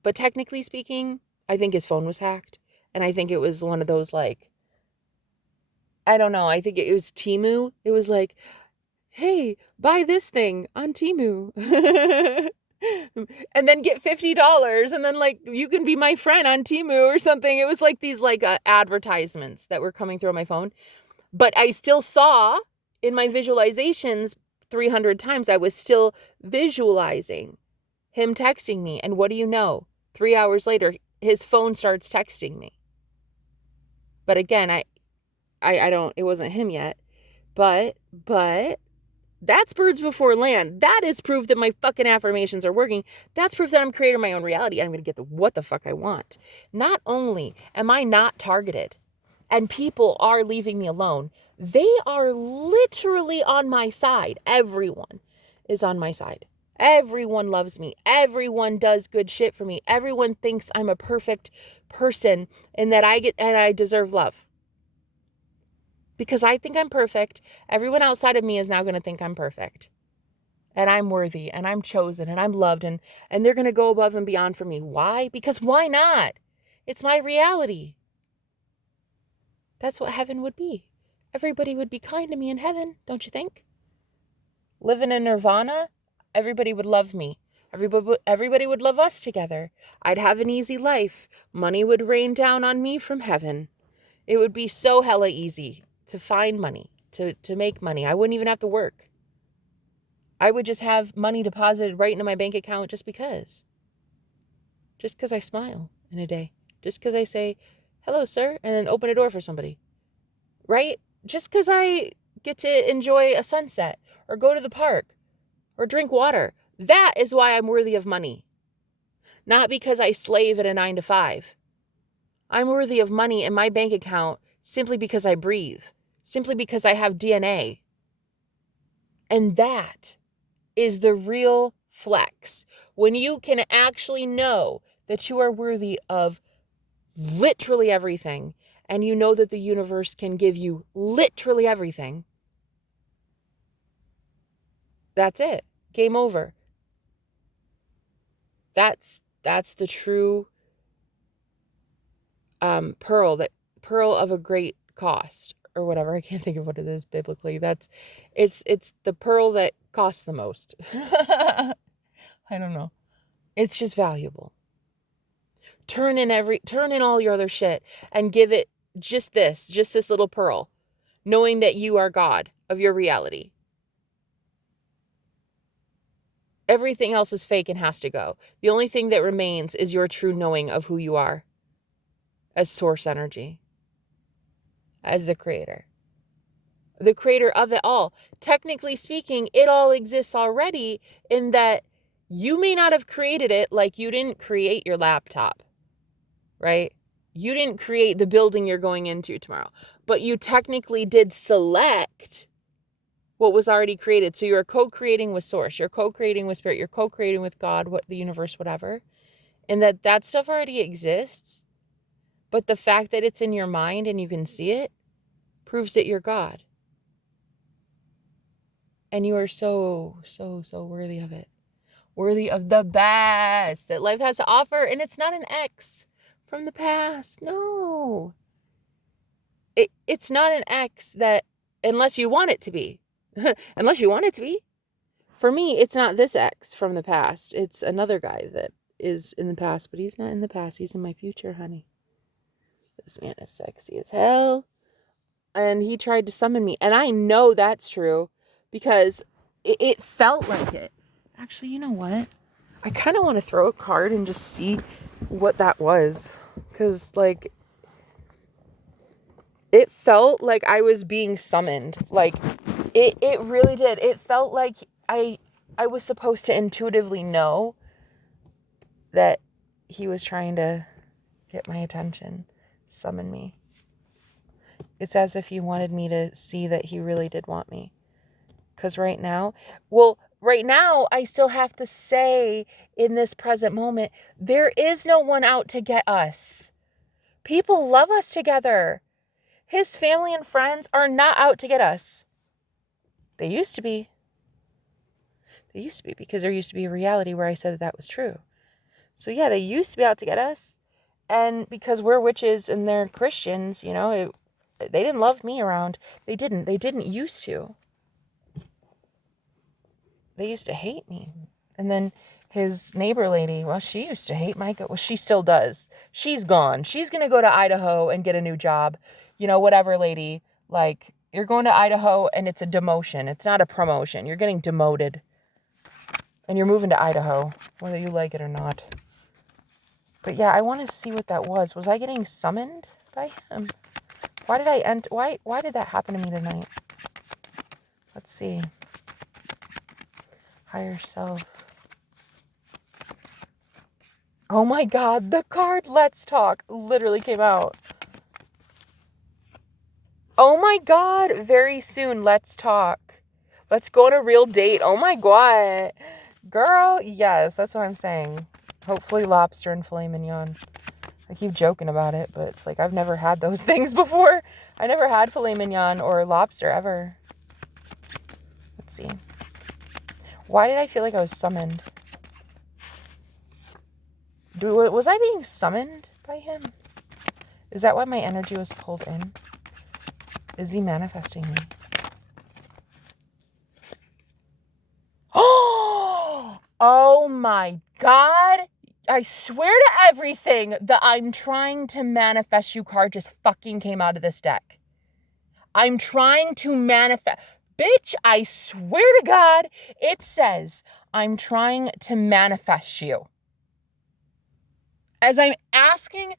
But technically speaking, I think his phone was hacked. And I think it was one of those, like, I don't know. I think it was Temu. It was like, hey, buy this thing on Temu. And then get $50, and then, like, you can be my friend on Temu or something. It was like these, like, advertisements that were coming through on my phone. But I still saw in my visualizations 300 times, I was still visualizing him texting me. And what do you know? 3 hours later, his phone starts texting me. But again, I don't, it wasn't him yet. But that's birds before land. That is proof that my fucking affirmations are working. That's proof that I'm creating my own reality. I'm going to get what the fuck I want. Not only am I not targeted, and people are leaving me alone, they are literally on my side. Everyone is on my side. Everyone loves me. Everyone does good shit for me. Everyone thinks I'm a perfect person and that I deserve love. Because I think I'm perfect, everyone outside of me is now going to think I'm perfect. and I'm worthy and I'm chosen and I'm loved and they're going to go above and beyond for me. Why? Because why not? It's my reality. That's what heaven would be. Everybody would be kind to me in heaven, don't you think? Living in nirvana, everybody would love me. Everybody would love us together. I'd have an easy life. Money would rain down on me from heaven. It would be so hella easy to find money, to make money. I wouldn't even have to work. I would just have money deposited right into my bank account just because. Just because I smile in a day. Just because I say, hello, sir, and then open a door for somebody. Right? Just because I get to enjoy a sunset or go to the park or drink water. That is why I'm worthy of money. Not because I slave at a 9-to-5. I'm worthy of money in my bank account simply because I breathe. Simply because I have DNA. And that is the real flex. When you can actually know that you are worthy of literally everything, and you know that the universe can give you literally everything, that's it. Game over. That's the true pearl of a great cost, or whatever. I can't think of what it is biblically. It's the pearl that costs the most. I don't know. It's just valuable. Turn in all your other shit and give it just this little pearl, knowing that you are God of your reality. Everything else is fake and has to go. The only thing that remains is your true knowing of who you are as source energy, as the creator of it all. Technically speaking, it all exists already, in that you may not have created it, like you didn't create your laptop, right? You didn't create the building you're going into tomorrow, but you technically did select what was already created. So you're co-creating with source, you're co-creating with spirit, you're co-creating with God, what the universe, whatever. And that stuff already exists. But the fact that it's in your mind and you can see it proves that you're God. And you are so, so, so worthy of it. Worthy of the best that life has to offer. And it's not an X from the past. No. It's not an X that, unless you want it to be. Unless you want it to be. For me, it's not this X from the past. It's another guy that is in the past, but he's not in the past. He's in my future, honey. This man is sexy as hell. And he tried to summon me. And I know that's true because it felt like it. Actually, you know what? I kind of want to throw a card and just see what that was. Because, like, it felt like I was being summoned. Like, it really did. It felt like I was supposed to intuitively know that he was trying to get my attention, summon me. It's as if he wanted me to see that he really did want me. Because right now I still have to say, in this present moment, there is no one out to get us. People love us together. His family and friends are not out to get us. They used to be. Because there used to be a reality where I said that was true. So yeah, they used to be out to get us. And because we're witches and they're Christians, you know, they didn't love me around. They didn't used to. They used to hate me. And then his neighbor lady, well, she used to hate my well, she still does. She's gone. She's going to go to Idaho and get a new job. You know, whatever, lady. Like, you're going to Idaho and it's a demotion. It's not a promotion. You're getting demoted. And you're moving to Idaho, whether you like it or not. But yeah, I want to see what that was. Was I getting summoned by him? Why did I end? Why did that happen to me tonight? Let's see. Higher self. Oh my God, the card Let's Talk literally came out. Oh my God, very soon, let's talk. Let's go on a real date. Oh my God. Girl, yes, that's what I'm saying. Hopefully lobster and filet mignon. I keep joking about it, but it's like I've never had those things before. I never had filet mignon or lobster ever. Let's see. Why did I feel like I was summoned? Was I being summoned by him? Is that why my energy was pulled in? Is he manifesting me? Oh my God. I swear to everything, the I'm trying to manifest you card just fucking came out of this deck. I'm trying to manifest. Bitch, I swear to God, it says I'm trying to manifest you. As I'm asking,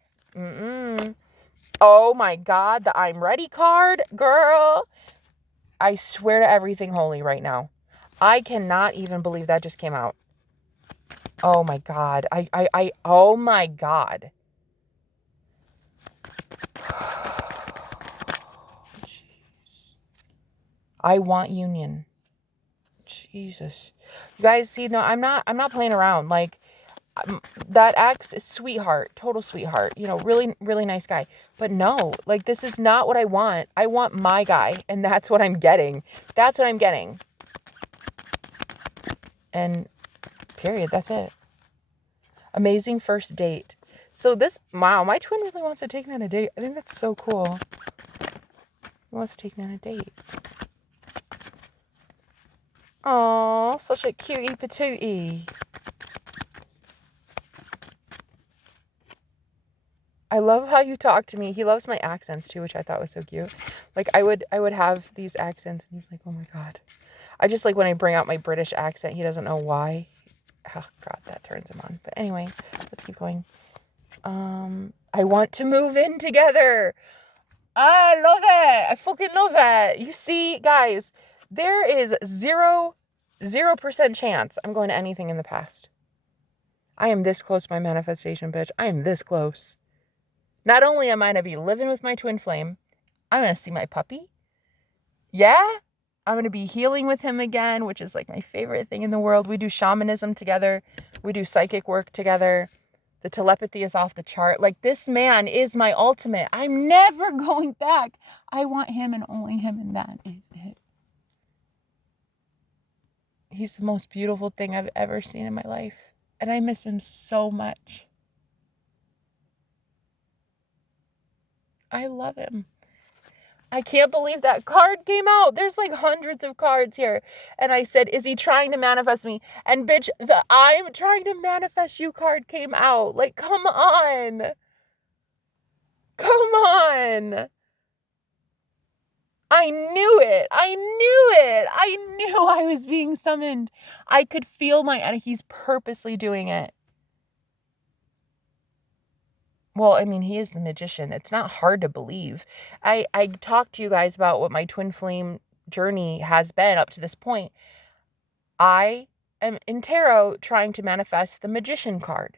oh my God, the I'm ready card, girl. I swear to everything holy right now. I cannot even believe that just came out. Oh my God. Oh my God. I want union. Jesus. You guys, see, no, I'm not playing around. Like, that ex is sweetheart, total sweetheart, you know, really, really nice guy. But no, like, this is not what I want. I want my guy, and that's what I'm getting. That's what I'm getting. And period, that's it. Amazing first date. So this, wow, my twin really wants to take me on a date. I think that's so cool. He wants to take me on a date. Aw, such a cutie patootie. I love how you talk to me. He loves my accents too, which I thought was so cute. Like, I would have these accents and he's like, oh my God. I just like when I bring out my British accent, he doesn't know why. Oh God, that turns him on. But anyway, let's keep going. I want to move in together. I love it. I fucking love it. You see, guys, there is 0% chance I'm going to anything in the past. I am this close to my manifestation, bitch. I am this close. Not only am I going to be living with my twin flame, I'm going to see my puppy. Yeah, I'm going to be healing with him again, which is like my favorite thing in the world. We do shamanism together. We do psychic work together. The telepathy is off the chart. Like, this man is my ultimate. I'm never going back. I want him and only him, and that is it. He's the most beautiful thing I've ever seen in my life. And I miss him so much. I love him. I can't believe that card came out. There's like hundreds of cards here. And I said, is he trying to manifest me? And bitch, the I'm trying to manifest you card came out. Like, come on. Come on. I knew it. I knew it. I knew I was being summoned. I could feel and he's purposely doing it. Well, I mean, he is the magician. It's not hard to believe. I talked to you guys about what my twin flame journey has been up to this point. I am in tarot trying to manifest the magician card.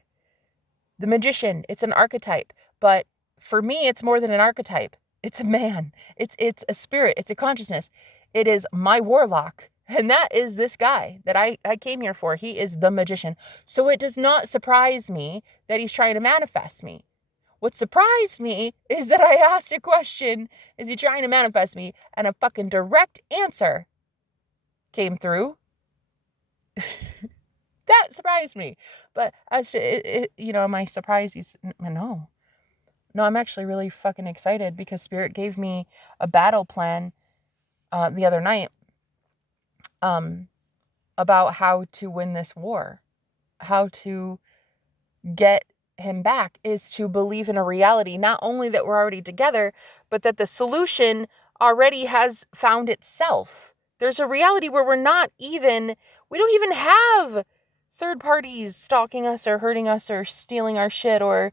The magician, it's an archetype, but for me, it's more than an archetype. It's a man. It's a spirit. It's a consciousness. It is my warlock. And that is this guy that I came here for. He is the magician. So it does not surprise me that he's trying to manifest me. What surprised me is that I asked a question, is he trying to manifest me? And a fucking direct answer came through. That surprised me. But as to, am I surprised? No, I'm actually really fucking excited because Spirit gave me a battle plan the other night about how to win this war, how to get him back is to believe in a reality, not only that we're already together, but that the solution already has found itself. There's a reality where we don't even have third parties stalking us or hurting us or stealing our shit or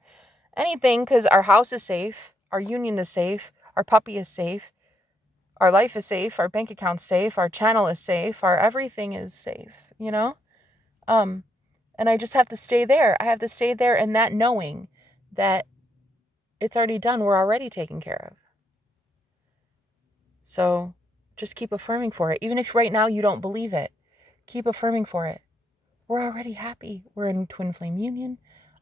anything, because our house is safe, our union is safe, our puppy is safe, our life is safe, our bank account's safe, our channel is safe, our everything is safe, and I just have to stay there. I have to stay there in that knowing that it's already done. We're already taken care of. So just keep affirming for it. Even if right now you don't believe it, keep affirming for it. We're already happy. We're in twin flame union.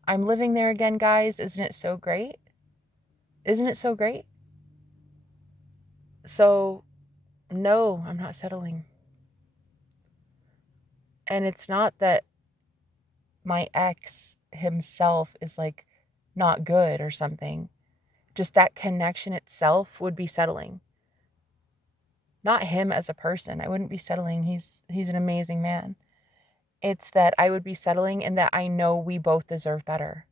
I'm living there again, guys. Isn't it so great? Isn't it so great? So, no, I'm not settling. And it's not that my ex himself is like not good or something. Just that connection itself would be settling. Not him as a person. I wouldn't be settling. He's an amazing man. It's that I would be settling and that I know we both deserve better.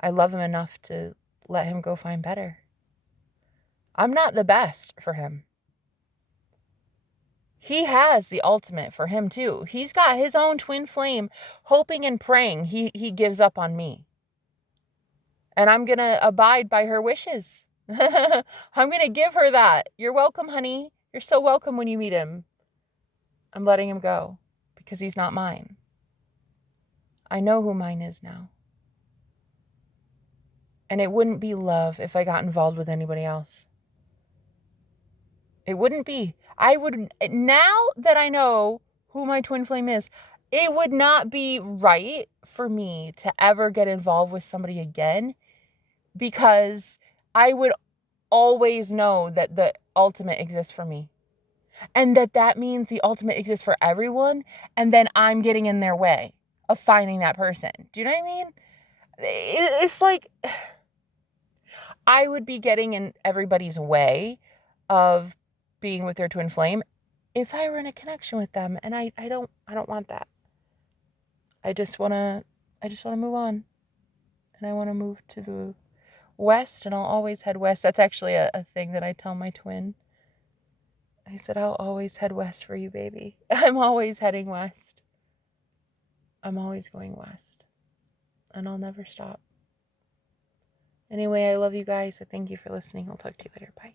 I love him enough to let him go find better. I'm not the best for him. He has the ultimate for him too. He's got his own twin flame, hoping and praying he gives up on me. And I'm going to abide by her wishes. I'm going to give her that. You're welcome, honey. You're so welcome when you meet him. I'm letting him go because he's not mine. I know who mine is now. And it wouldn't be love if I got involved with anybody else. It wouldn't be. I would, now that I know who my twin flame is, it would not be right for me to ever get involved with somebody again, because I would always know that the ultimate exists for me. And that means the ultimate exists for everyone, and then I'm getting in their way of finding that person. Do you know what I mean? It's like I would be getting in everybody's way of being with their twin flame if I were in a connection with them, and I don't want that. I just want to move on, and I want to move to the west, and I'll always head west. That's actually a thing that I tell my twin. I said, I'll always head west for you, baby. I'm always heading west. I'm always going west, and I'll never stop. Anyway, I love you guys. So thank you for listening. I'll talk to you later. Bye.